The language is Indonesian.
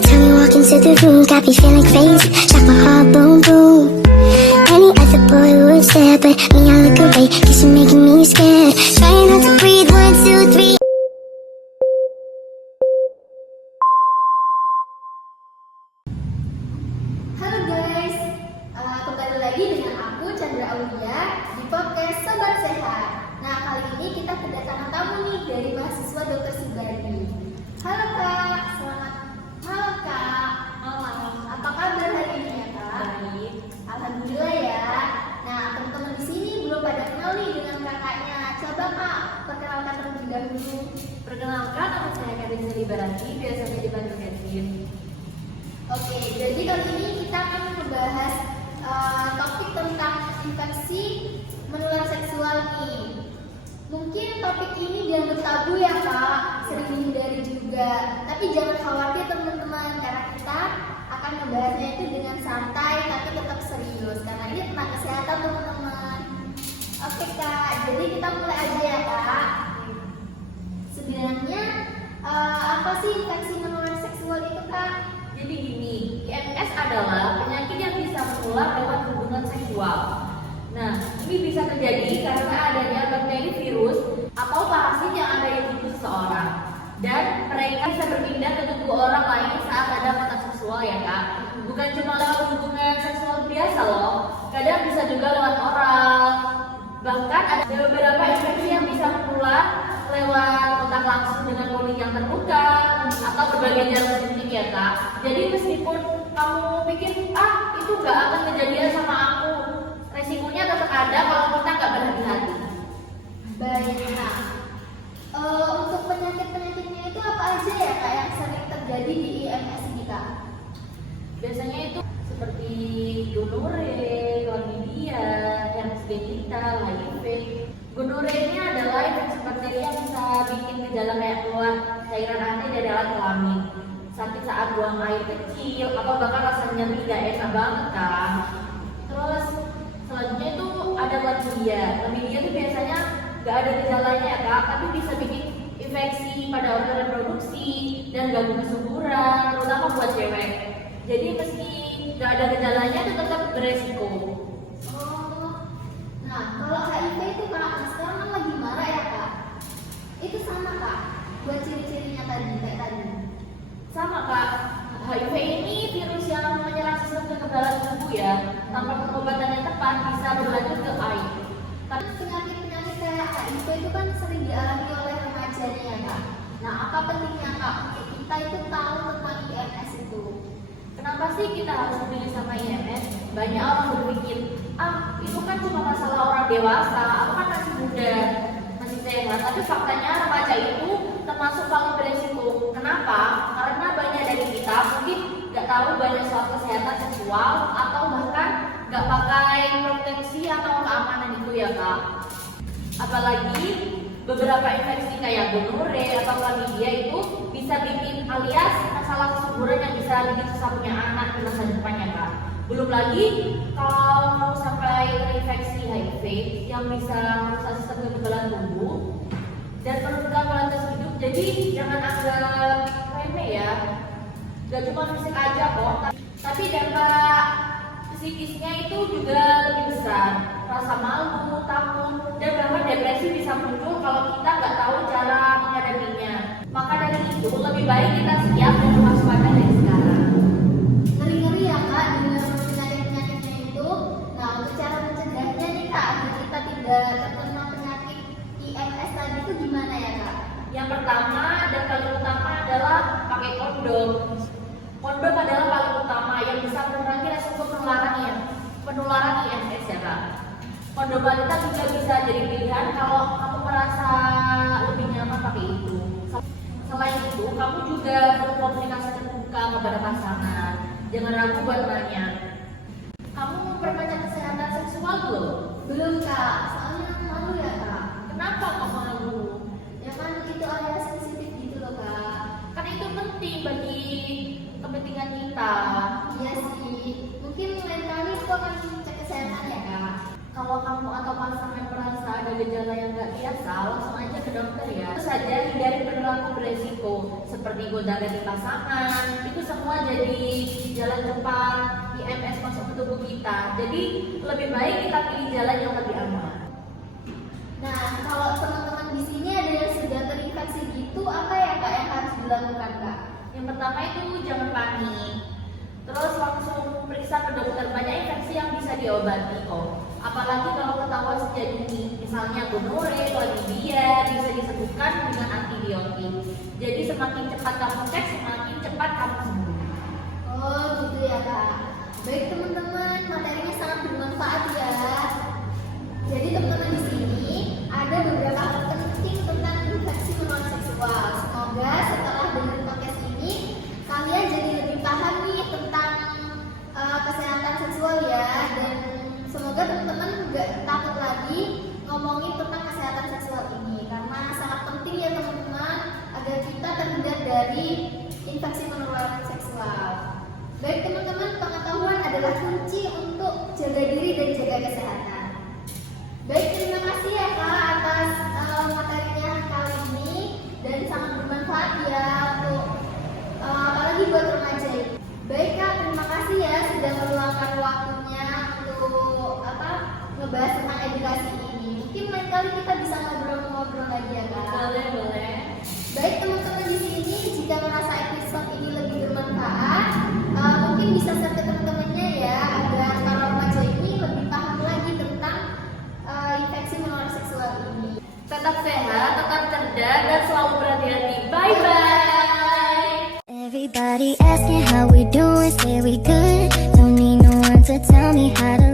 Every time you walk into the room, got me feeling crazy. Shock my heart, boom, boom. Any other boy would stare, but me, I look away, cause you're making me scared. Trying not to breathe, 1, 2, 3. Halo guys, kembali lagi dengan aku Chandra Aulia di podcast Sobat Sehat. Nah, kali ini kita kedatangan tamu nih dari mahasiswa Dr. Subandi. Halo Kak, selamat malam Kak. Malam. Apa kabar hari ini ya Kak? Baik. Alhamdulillah ya. Nah, teman-teman di sini belum pada kenal nih dengan kakaknya. Coba Kak, perkenalkan terlebih dahulu. Perkenalkan, nama saya Kevin Selibaraki, biasanya dipanggil Kevin. Oke, jadi kali ini kita akan membahas topik tentang infeksi menular seksual nih. Mungkin topik ini dianggap tabu ya Kak, sering dihindari juga. Tapi jangan khawatir teman-teman, karena kita akan membahasnya itu dengan santai tapi tetap serius. Karena ini tentang kesehatan teman-teman. Oke Kak, jadi kita mulai aja ya Kak. Sebenarnya apa sih infeksi menular seksual itu Kak? Jadi gini, IMS adalah penyakit yang bisa menular lewat hubungan seksual. Nah, ini bisa terjadi karena adanya bakteri, virus, atau parasit yang ada di tubuh seseorang. Dan mereka bisa berpindah ke tubuh orang lain saat ada kontak seksual ya Kak. Bukan cuma lewat hubungan seksual biasa loh, kadang bisa juga lewat oral. Bahkan ada beberapa infeksi yang bisa menular lewat kontak langsung dengan kulit yang terluka atau berbagai jalan suntik ya Kak. Jadi meskipun kamu pikir itu nggak akan kejadian sama aku, resikonya tetap ada kalau kita nggak berhati-hati. Baik Kak. Untuk penyakit-penyakitnya itu apa aja ya Kak yang sering terjadi di IMS ini Kak? Biasanya itu seperti gonore, chlamydia, herpes genital, HIV. Gonore ini adalah infeksi bakteri yang bisa bikin gejala kayak keluar cairan aneh dari alat kelamin, sakit saat buang air kecil, atau bahkan rasa nyeri gak enak banget kan. Terus selanjutnya itu ada chlamydia. Chlamydia itu biasanya gak ada gejalanya ya Kak, tapi bisa bikin infeksi pada organ reproduksi dan ganggu kesuburan, terutama buat cewek. Jadi meski gak ada gejalanya itu tetap beresiko. Nah, kalau HIV itu Kak, sekarang kan lagi marah ya Kak. Itu sama Kak, buat ciri-cirinya tadi kayak tadi. Sama Kak, HIV ini virus yang menyerang sistem kekebalan tubuh ya. Tanpa pengobatan yang tepat bisa berlanjut ke AIDS. Tapi penyakit-penyakit kayak HIV itu kan sering dialami oleh remajanya ya Kak. Nah, apa pentingnya Kak untuk kita itu tahu tentang IMS itu? Kenapa sih kita harus peduli sama IMS? Banyak orang berpikir, itu kan cuma masalah orang dewasa, aku kan masih muda, masih sehat. Tapi faktanya remaja itu termasuk paling beresiko. Kenapa? Karena banyak dari kita mungkin nggak tahu banyak soal kesehatan seksual atau bahkan nggak pakai proteksi atau keamanan itu ya Kak. Apalagi beberapa infeksi kayak gonore atau chlamydia itu bisa bikin alias masalah kesuburan yang bisa bikin susah punya anak di masa depannya Kak. Belum lagi kalau mau sampai terinfeksi HIV yang bisa merusak sistem kekebalan tubuh dan menurunkan kualitas hidup. Jadi jangan anggap remeh ya. Gak cuma fisik aja kok, tapi dampak psikisnya itu juga lebih besar. Rasa malu, takut, dan bahkan depresi bisa muncul kalau kita nggak tahu cara menghadapinya. Maka dari itu lebih baik kita siap dan waspada dari sekarang. Ngeri-ngeri ya Kak dengan penyakit-penyakitnya itu. Nah, untuk cara mencegahnya nih Kak, agar kita tidak terkena penyakit IMS tadi itu gimana ya Kak? Yang pertama dan paling utama adalah pakai kondom. Kondom adalah paling utama yang bisa mengurangi resiko penularan IMS ya Kak. Kondom wanita juga bisa jadi pilihan kalau kamu merasa lebih nyaman pakai itu. Selain itu, kamu juga perlu komunikasi terbuka kepada pasangan. Jangan ragu buat nanya, kamu memperbanyak kesehatan seksual belum? Belum Kak, soalnya malu ya Kak. Kenapa kamu malu? Ya kan itu area sensitif gitu loh Kak. Kan itu penting bagi kepentingan kita. Iya sih, mungkin lain kali aku akan cek kesehatan ya Kak. Kalau kamu atau pasangan merasa ada gejala yang nggak biasa, langsung aja ke dokter ya. Terus saja hindari perilaku beresiko seperti goda-gadi pasangan. Itu semua jadi jalan cepat IMS masuk ke tubuh kita. Jadi lebih baik kita pilih jalan yang lebih aman. Nah, kalau teman-teman di sini ada yang sudah terinfeksi gitu, apa ya Kak yang harus dilakukan Kak? Yang pertama itu jangan panik. Terus langsung periksa ke dokter, banyak infeksi yang bisa diobati kok. Apalagi kalau ketahuan sejak dini, misalnya gonore, chlamydia bisa disembuhkan dengan antibiotik. Jadi semakin cepat kamu cek, semakin cepat kamu sembuh. Oh gitu ya Kak. Baik teman-teman, materinya sangat bermanfaat ya. Jadi teman-teman di sini ada beberapa hal penting tentang infeksi menular seksual. Semoga setelah dengar podcast ini kalian jadi lebih paham nih tentang kesehatan seksual ya, dan semoga teman-teman nggak takut lagi ngomongin tentang kesehatan seksual ini karena sangat penting ya teman-teman agar kita terhindar dari infeksi menular seksual. Baik teman-teman, pengetahuan adalah kunci untuk jaga diri dan jaga kesehatan. Baik, terima kasih ya Kak atas materinya kali ini dan sangat bermanfaat ya untuk apalagi buat remaja ini. Baik Kak, terima kasih ya sudah meluangkan waktunya untuk ngebahas tentang edukasi ini. Mungkin lain kali kita bisa ngobrol-ngobrol lagi ya Kak. Boleh. Baik teman-teman di sini, jika merasa episode ini lebih bermanfaat, mungkin bisa share ke teman-temannya ya agar para remaja ini lebih paham lagi tentang infeksi menular seksual ini. Tetap sehat, tetap cerdas, dan selalu berhati-hati. Bye-bye. Everybody asking how we doing, say we good. Don't need no one to tell me how to